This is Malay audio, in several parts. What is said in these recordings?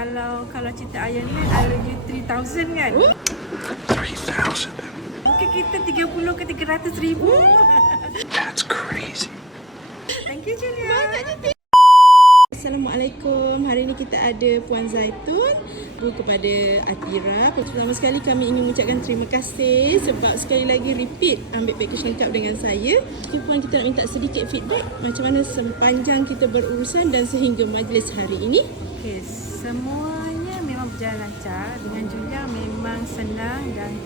Kalau cerita Iron Man, I love you 3,000 kan? 3,000? Mungkin kita 30 ke 300,000. That's crazy. Thank you, Julia. Assalamualaikum. Hari ini kita ada Puan Zaitun kepada Atira. Pertama sekali kami ingin mengucapkan terima kasih sebab sekali lagi repeat ambil package lengkap dengan saya. Puan, kita nak minta sedikit feedback macam mana sepanjang kita berurusan dan sehingga majlis hari ini. Okay, semuanya memang berjalan lancar. Dengan Julia memang senang dan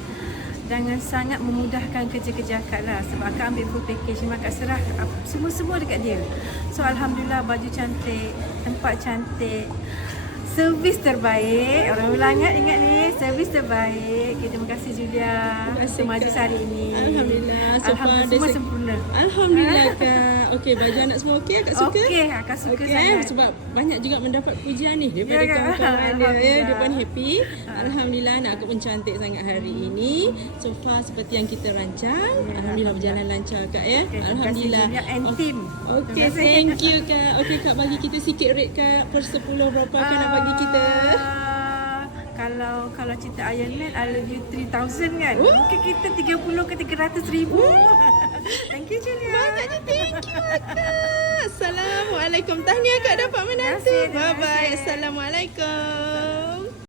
jangan sangat memudahkan kerja-kerja akak lah. Sebab akak ambil full package, memang akak serah semua dekat dia. So Alhamdulillah, baju cantik, tempat cantik, servis terbaik. Orang ulang ingat ni, servis terbaik. Okay, terima kasih Julia. Terima kasih, majlis Kak. hari ini. Alhamdulillah. Alhamdulillah, semua sempurna. Alhamdulillah, Kak. Okey, baju anak semua okey? Akak suka? Okey, akak suka sangat. Sebab banyak juga mendapat pujian ni daripada Ya, Kak. kawan-kawan dia. Alhamdulillah. Dia pun happy. Alhamdulillah, anak aku pun cantik sangat hari ini. So far seperti yang kita rancang. Alhamdulillah berjalan lancar, Kak ya. Okay, Alhamdulillah. Terima kasih Julia and team. Okey, Terima kasih. thank you, Kak. Okey, Kak, bagi kita sikit rate, Kak. Per 10 berapa Kak nak bagi kita? Kalau cerita Iron Man, I love you 3,000 kan? Mungkin kita 30 ke 300,000. Thank you, Julia. Banyaknya thank you, Kak. Assalamualaikum. Tahniah Kak dapat menantu. Terima kasih, terima Bye-bye. kasih. Assalamualaikum.